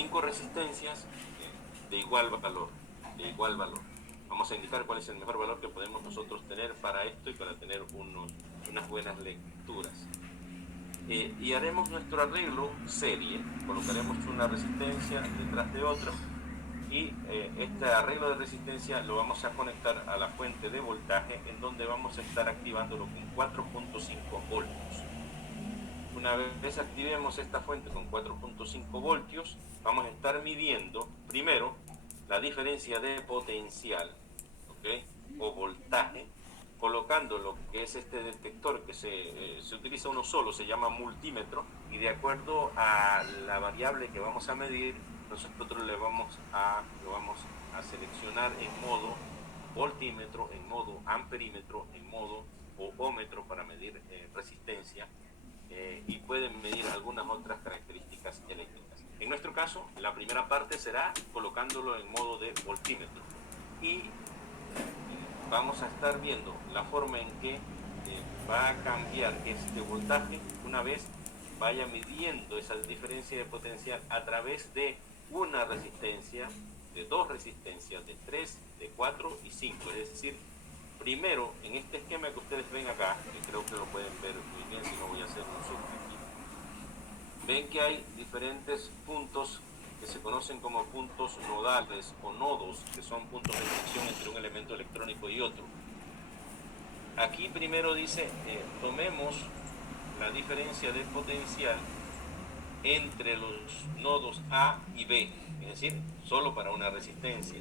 5 resistencias de igual valor. Vamos a indicar cuál es el mejor valor que podemos nosotros tener para esto y para tener unas buenas lecturas. Y haremos nuestro arreglo serie, colocaremos una resistencia detrás de otra y este arreglo de resistencia lo vamos a conectar a la fuente de voltaje, en donde vamos a estar activándolo con 4.5 voltios. Una vez activemos esta fuente con 4.5 voltios, vamos a estar midiendo primero la diferencia de potencial, ¿okay?, o voltaje, colocando lo que es este detector que se utiliza uno solo, se llama multímetro, y de acuerdo a la variable que vamos a medir, nosotros lo vamos a seleccionar en modo voltímetro, en modo amperímetro, en modo ohmómetro para medir resistencia, y pueden medir algunas otras características eléctricas. En nuestro caso, la primera parte será colocándolo en modo de voltímetro, y vamos a estar viendo la forma en que va a cambiar este voltaje una vez vaya midiendo esa diferencia de potencial a través de una resistencia, de 2 resistencias, de 3, de 4 y 5. Es decir, primero, en este esquema que ustedes ven acá, que creo que lo pueden ver muy bien, si no voy a hacer un zoom aquí, ven que hay diferentes puntos que se conocen como puntos nodales o nodos, que son puntos de conexión entre un elemento electrónico y otro. Aquí primero dice, tomemos la diferencia de potencial entre los nodos A y B, es decir, solo para una resistencia.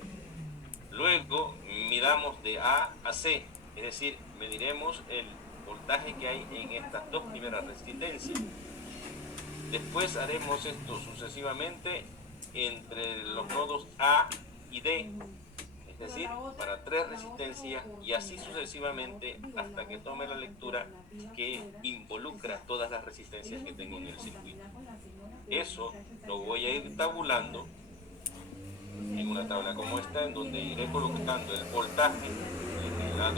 Luego midamos de A a C, es decir, mediremos el voltaje que hay en estas 2 primeras resistencias. Después haremos esto sucesivamente entre los nodos A y D, es decir, para 3 resistencias, y así sucesivamente hasta que tome la lectura que involucra todas las resistencias que tengo en el circuito. Eso lo voy a ir tabulando en una tabla como esta, en donde iré colocando el voltaje en la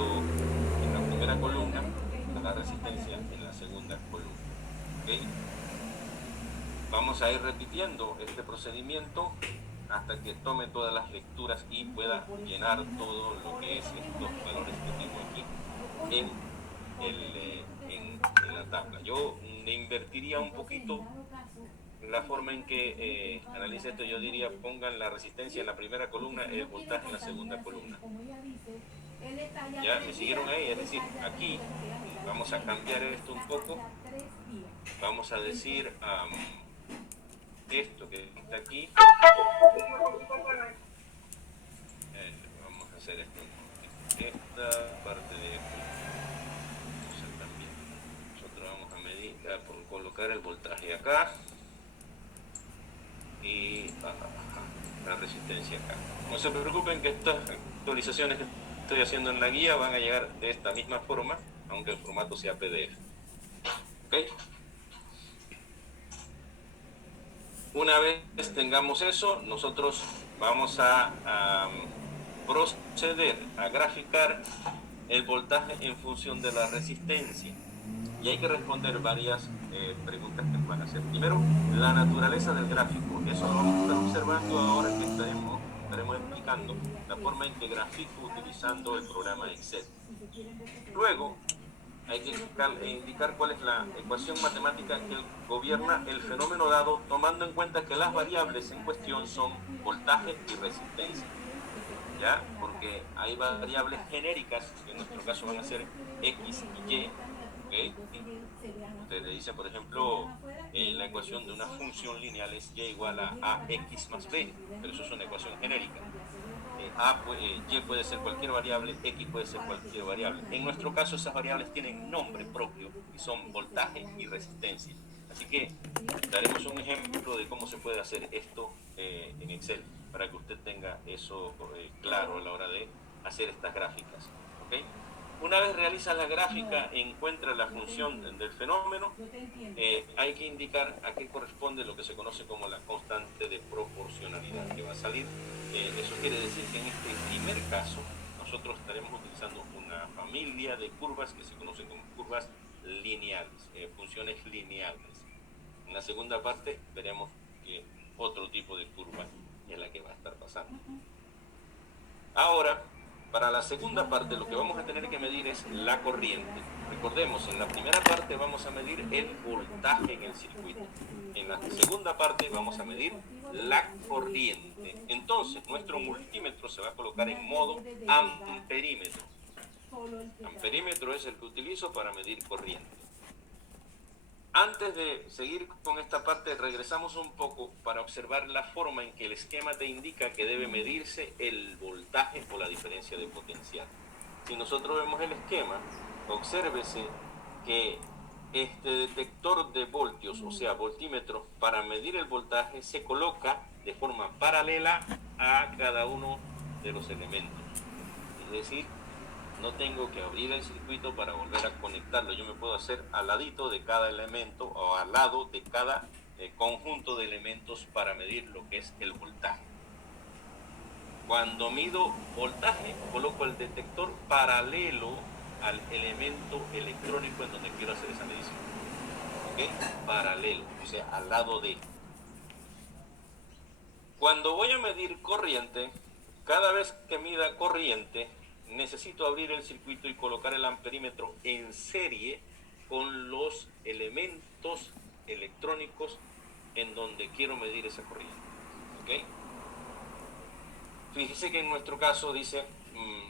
primera columna, la resistencia en la segunda columna. ¿Okay? Vamos a ir repitiendo este procedimiento hasta que tome todas las lecturas y pueda llenar todo lo que es estos valores que tengo aquí en la tabla. Yo le invertiría un poquito la forma en que analice esto. Yo diría, pongan la resistencia en la primera columna y el voltaje en la segunda columna. ¿Ya me siguieron ahí? Es decir, aquí vamos a cambiar esto un poco. Vamos a decir esto que está aquí. Vamos a hacer esto. Esta parte de aquí. También. Nosotros vamos a medir, a colocar el voltaje acá. Y la resistencia acá. No se preocupen que estas actualizaciones que estoy haciendo en la guía van a llegar de esta misma forma, aunque el formato sea PDF. ¿Okay? Una vez tengamos eso, nosotros vamos a proceder a graficar el voltaje en función de la resistencia. Y hay que responder varias preguntas que nos van a hacer. Primero, la naturaleza del gráfico. Eso lo vamos a estar observando ahora que estaremos explicando la forma en que grafico utilizando el programa Excel. Luego, hay que indicar cuál es la ecuación matemática que gobierna el fenómeno dado, tomando en cuenta que las variables en cuestión son voltaje y resistencia. ¿Ya? Porque hay variables genéricas, que en nuestro caso van a ser X y Y. ¿Okay? Ustedes le dicen, por ejemplo, la ecuación de una función lineal es y igual a ax más b, pero eso es una ecuación genérica. Y puede ser cualquier variable, x puede ser cualquier variable. En nuestro caso, esas variables tienen nombre propio y son voltaje y resistencia. Así que daremos un ejemplo de cómo se puede hacer esto en Excel, para que usted tenga eso claro a la hora de hacer estas gráficas. ¿Okay? Una vez realiza la gráfica, encuentra la función del fenómeno, hay que indicar a qué corresponde lo que se conoce como la constante de proporcionalidad que va a salir. Eso quiere decir que en este primer caso nosotros estaremos utilizando una familia de curvas que se conocen como curvas lineales, funciones lineales. En la segunda parte veremos que otro tipo de curva es la que va a estar pasando. Ahora, para la segunda parte lo que vamos a tener que medir es la corriente. Recordemos, en la primera parte vamos a medir el voltaje en el circuito. En la segunda parte vamos a medir la corriente. Entonces, nuestro multímetro se va a colocar en modo amperímetro. Amperímetro es el que utilizo para medir corriente. Antes de seguir con esta parte, regresamos un poco para observar la forma en que el esquema te indica que debe medirse el voltaje o la diferencia de potencial. Si nosotros vemos el esquema, obsérvese que este detector de voltios, o sea, voltímetro, para medir el voltaje se coloca de forma paralela a cada uno de los elementos. Es decir, no tengo que abrir el circuito para volver a conectarlo. Yo me puedo hacer al ladito de cada elemento o al lado de cada conjunto de elementos para medir lo que es el voltaje. Cuando mido voltaje, coloco el detector paralelo al elemento electrónico en donde quiero hacer esa medición. ¿Ok? Paralelo, o sea, al lado de. Cuando voy a medir corriente, cada vez que mida corriente, necesito abrir el circuito y colocar el amperímetro en serie con los elementos electrónicos en donde quiero medir esa corriente. ¿Ok? Fíjese que en nuestro caso dice,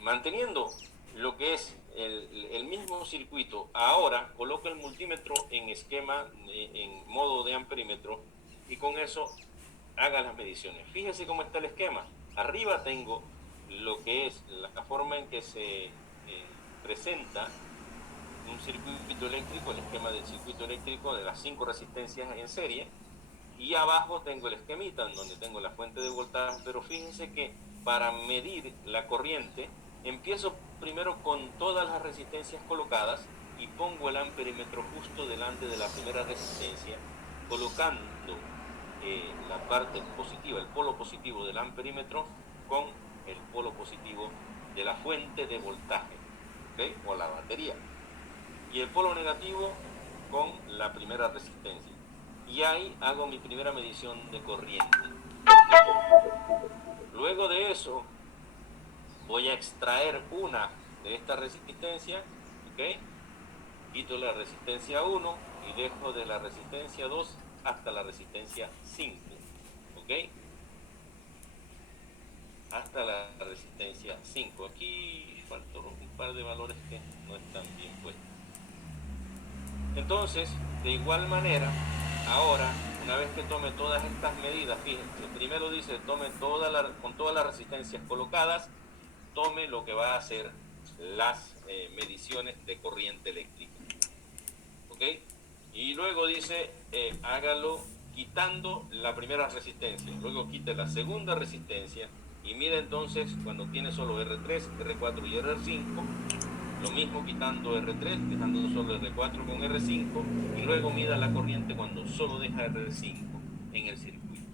manteniendo lo que es el mismo circuito, ahora coloco el multímetro en esquema, en modo de amperímetro, y con eso haga las mediciones. Fíjese cómo está el esquema. Arriba tengo lo que es la forma en que se presenta un circuito eléctrico, el esquema del circuito eléctrico de las 5 resistencias en serie, y abajo tengo el esquemita en donde tengo la fuente de voltaje. Pero fíjense que para medir la corriente empiezo primero con todas las resistencias colocadas y pongo el amperímetro justo delante de la primera resistencia, colocando la parte positiva, el polo positivo del amperímetro con el polo positivo de la fuente de voltaje, ¿okay? O la batería, y el polo negativo con la primera resistencia, y ahí hago mi primera medición de corriente. Luego de eso voy a extraer una de esta resistencia, ¿okay? Quito la resistencia 1 y dejo de la resistencia 2 hasta la resistencia 5, ¿ok? Hasta la resistencia 5. Aquí faltó un par de valores que no están bien puestos. Entonces, de igual manera, ahora, una vez que tome todas estas medidas, fíjense, primero dice, tome con todas las resistencias colocadas, tome lo que va a hacer las mediciones de corriente eléctrica, ¿ok? Y luego dice, hágalo quitando la primera resistencia, luego quite la segunda resistencia y mira entonces cuando tiene solo R3, R4 y R5, lo mismo quitando R3, dejando solo R4 con R5, y luego mida la corriente cuando solo deja R5 en el circuito.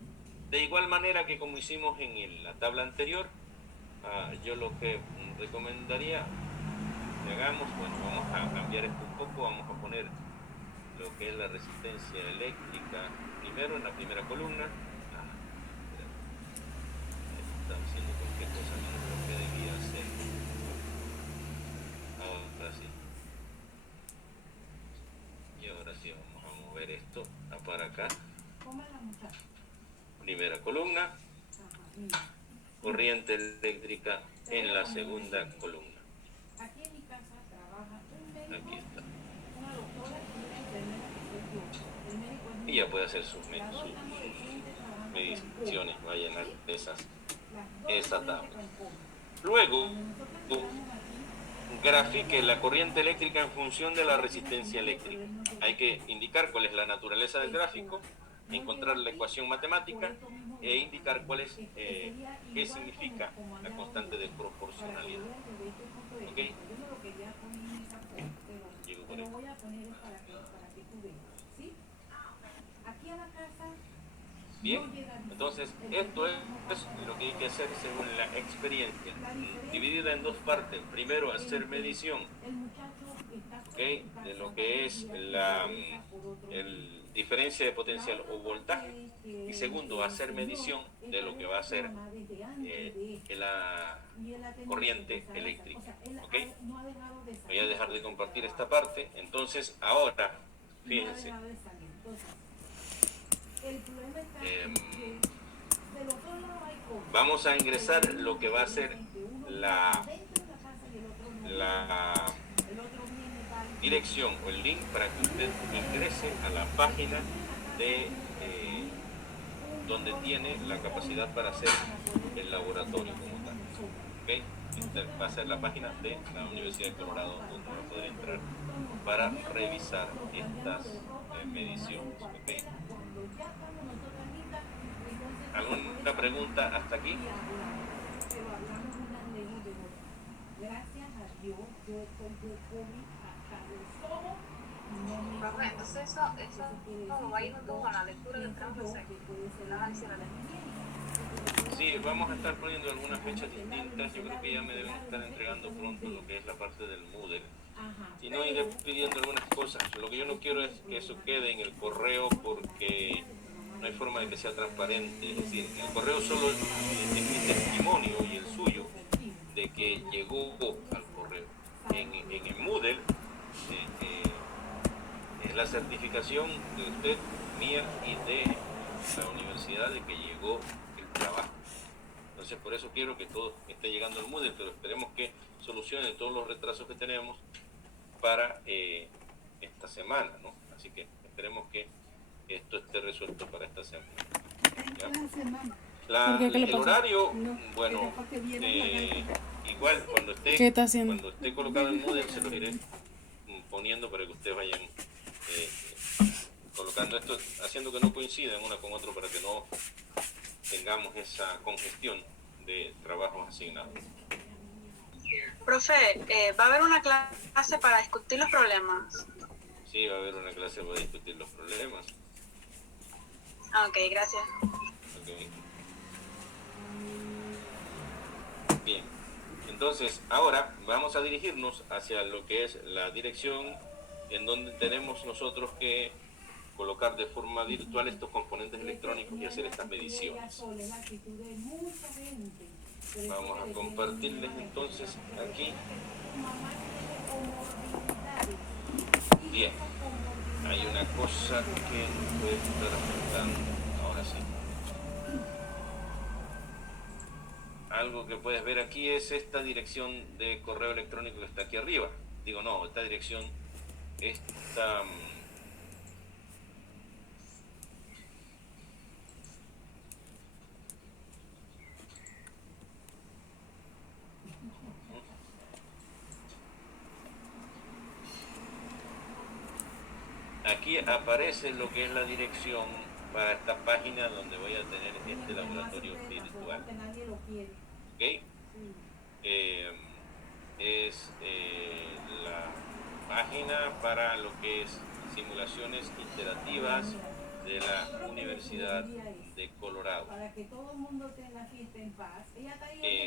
De igual manera que como hicimos en la tabla anterior, yo lo que recomendaría que hagamos, bueno, vamos a cambiar esto un poco, vamos a poner lo que es la resistencia eléctrica primero en la primera columna. Estaba haciendo cualquier cosa menos lo que debía hacer. Ahora sí. Y ahora sí vamos a mover esto para acá. Primera columna. Corriente eléctrica en la segunda columna. Aquí está. Y ya puede hacer sus mediciones, va a llenar esa tabla. Luego, grafique la corriente eléctrica en función de la resistencia eléctrica. Hay que indicar cuál es la naturaleza del gráfico, encontrar la ecuación matemática e indicar cuál es, qué significa la constante de proporcionalidad. ¿Ok? Llego por ahí. Bien, entonces esto es lo que hay que hacer según la experiencia, dividida en dos partes. Primero, hacer medición, ¿okay?, de lo que es la diferencia de potencial o voltaje, y segundo, hacer medición de lo que va a ser la corriente eléctrica. ¿Ok? Voy a dejar de compartir esta parte. Entonces, ahora, fíjense. Vamos a ingresar lo que va a ser la dirección o el link para que usted ingrese a la página de donde tiene la capacidad para hacer el laboratorio como tal. ¿Okay? Esta va a ser la página de la Universidad de Colorado donde va a poder entrar para revisar estas mediciones. ¿Okay? ¿Alguna pregunta hasta aquí? Entonces eso todo va a ir junto con la lectura del campo el análisis de la lectura. Sí, vamos a estar poniendo algunas fechas distintas. Yo creo que ya me deben estar entregando pronto lo que es la parte del Moodle. Y no iré pidiendo algunas cosas. Lo que yo no quiero es que eso quede en el correo porque no hay forma de que sea transparente. Es decir, el correo solo es mi testimonio y el suyo de que llegó al correo. En el Moodle es la certificación de usted, mía y de la universidad de que llegó el trabajo. Entonces por eso quiero que todo esté llegando al Moodle, pero esperemos que solucione todos los retrasos que tenemos para esta semana, ¿no? Así que esperemos que esto esté resuelto para esta semana. El horario, bueno, igual cuando esté colocado en Moodle se lo iré poniendo para que ustedes vayan colocando esto, haciendo que no coincidan una con otro para que no tengamos esa congestión de trabajos asignados. Profe, ¿va a haber una clase para discutir los problemas? Sí, va a haber una clase para discutir los problemas. Ok, gracias. Okay. Bien, entonces ahora vamos a dirigirnos hacia lo que es la dirección en donde tenemos nosotros que colocar de forma virtual estos componentes electrónicos y hacer estas mediciones. Vamos a compartirles entonces aquí. Bien, hay una cosa que puede estar afectando. Ahora sí. Algo que puedes ver aquí es esta dirección de correo electrónico que está aquí arriba. Digo, no, esta dirección, esta... Aquí aparece lo que es la dirección para esta página donde voy a tener este laboratorio virtual. ¿Ok? Es la página para lo que es simulaciones iterativas de la Universidad de Colorado.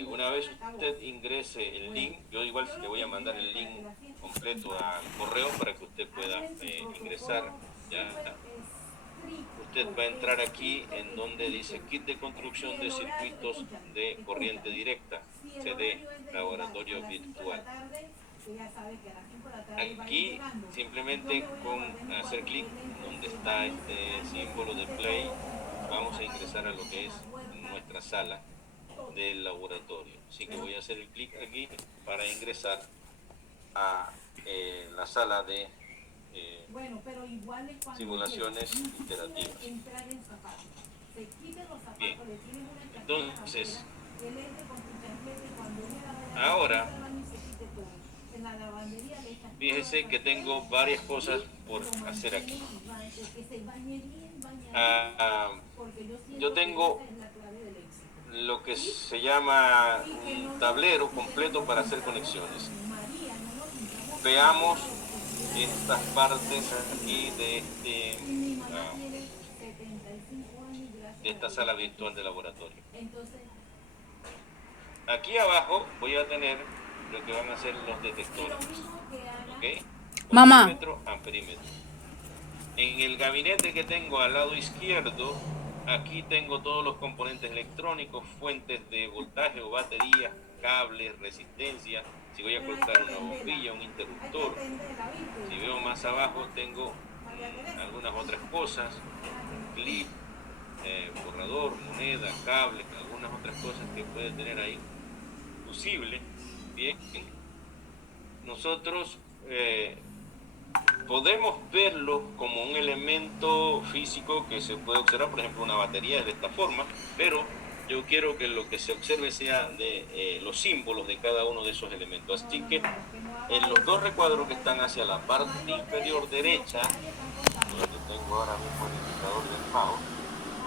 Una vez usted ingrese el link, yo igual le voy a mandar el link completo al correo para que usted pueda ingresar. Ya. Usted va a entrar aquí en donde dice Kit de construcción de circuitos de corriente directa, CD, laboratorio virtual. Aquí simplemente con hacer clic donde está este símbolo de play vamos a ingresar a lo que es nuestra sala del laboratorio. Así que voy a hacer el clic aquí para ingresar a la sala de simulaciones iterativas. Bien, entonces ahora fíjese que tengo varias cosas por hacer aquí. Yo tengo lo que se llama un tablero completo para hacer conexiones. Veamos estas partes aquí de esta sala virtual de laboratorio. Aquí abajo voy a tener lo que van a ser los detectores. ¿Ok? Mamá. Amperímetro, amperímetro. En el gabinete que tengo al lado izquierdo Aquí tengo todos los componentes electrónicos, fuentes de voltaje o baterías, cables, resistencia. Si voy a colocar una bombilla, un interruptor. Si veo más abajo tengo algunas otras cosas, clip, borrador, moneda, cable, algunas otras cosas que puede tener ahí fusible. Bien, nosotros podemos verlo como un elemento físico que se puede observar, por ejemplo, una batería de esta forma, pero yo quiero que lo que se observe sea de los símbolos de cada uno de esos elementos. Así que en los dos recuadros que están hacia la parte inferior derecha, donde tengo ahora mismo el indicador del mouse,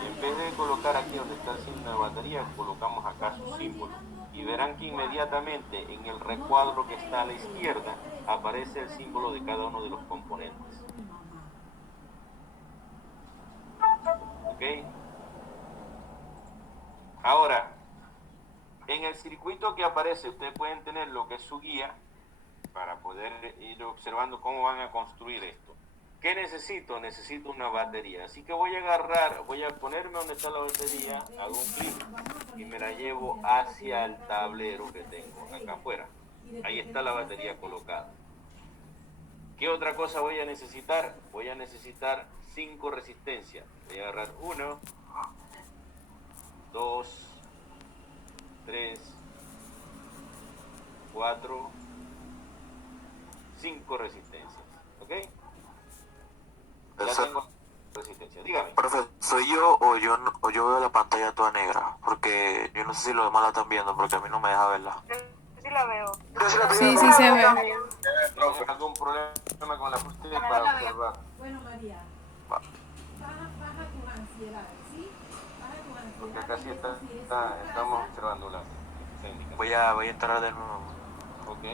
en vez de colocar aquí donde está el signo de batería, colocamos acá su símbolo. Y verán que inmediatamente en el recuadro que está a la izquierda aparece el símbolo de cada uno de los componentes. ¿Ok? Ahora, en el circuito que aparece, ustedes pueden tener lo que es su guía para poder ir observando cómo van a construir esto. ¿Qué necesito? Necesito una batería. Así que voy a agarrar, voy a ponerme donde está la batería, hago un clic y me la llevo hacia el tablero que tengo acá afuera. Ahí está la batería colocada. ¿Qué otra cosa voy a necesitar? Voy a necesitar 5 resistencias. Voy a agarrar 1, 2, 3, 4, 5 resistencias. ¿Ok? Ya tengo resistencia. Dígame. Profe, ¿soy yo o yo veo la pantalla toda negra? Porque yo no sé si los demás la están viendo, porque a mí no me deja verla. Sí la veo. Sí, sí se ve. ¿Tienes algún problema con la pantalla para observar? Bueno, María, Va. baja tu ansiedad, ¿sí? Baja tu ansiedad. Porque acá sí estamos observando la técnica. Voy a entrar de nuevo. Ok.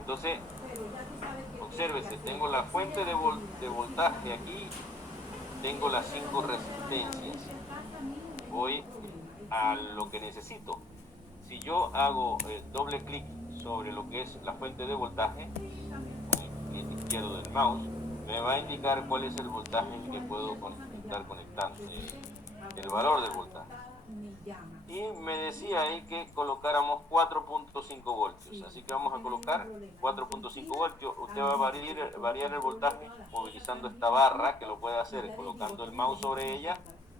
Entonces, obsérvese, tengo la fuente de voltaje aquí, tengo las 5 resistencias. Voy a lo que necesito. Si yo hago doble clic sobre lo que es la fuente de voltaje, con el clic izquierdo del mouse, me va a indicar cuál es el voltaje que puedo estar conectando, el valor del voltaje. Y me decía ahí que colocáramos 4.5 voltios, así que vamos a colocar 4.5 voltios. Usted va a variar el voltaje movilizando esta barra, que lo puede hacer colocando el mouse sobre ella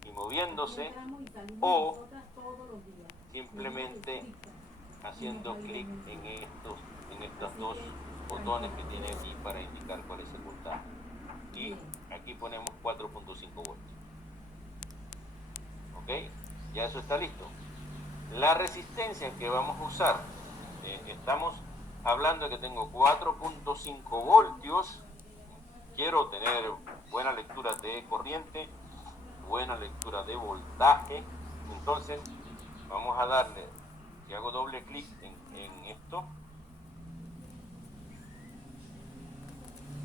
y moviéndose, o simplemente haciendo clic en estos dos botones que tiene aquí para indicar cuál es el voltaje. Y aquí ponemos 4.5 voltios. ¿Ok? Ya eso está listo. La resistencia que vamos a usar, estamos hablando de que tengo 4.5 voltios. Quiero tener buena lectura de corriente, buena lectura de voltaje. Entonces vamos a darle, si hago doble clic en esto,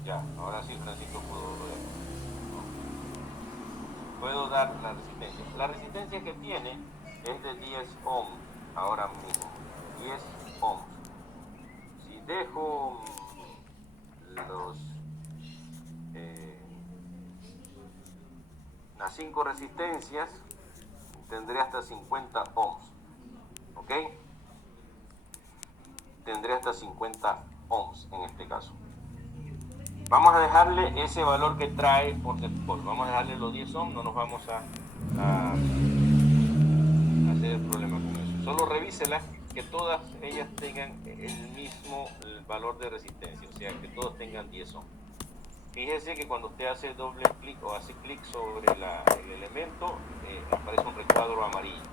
ya, ahora sí Francisco puedo dar la resistencia. La resistencia que tiene es de 10 ohms ahora mismo, 10 ohms. Si dejo las 5 resistencias, tendré hasta 50 ohms. ¿Ok? Tendré hasta 50 ohms en este caso. Vamos a dejarle ese valor que trae por default. Vamos a dejarle los 10 ohms, no nos vamos a hacer problema con eso. Solo revíselas, que todas ellas tengan el mismo valor de resistencia, o sea, que todos tengan 10 ohms. Fíjese que cuando usted hace doble clic o hace clic sobre el elemento, aparece un recuadro amarillo.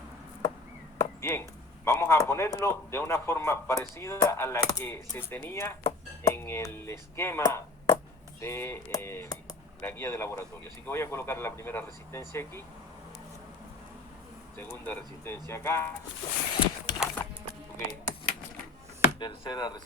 Bien, vamos a ponerlo de una forma parecida a la que se tenía en el esquema de la guía de laboratorio. Así que voy a colocar la primera resistencia aquí, segunda resistencia acá, okay. Tercera resistencia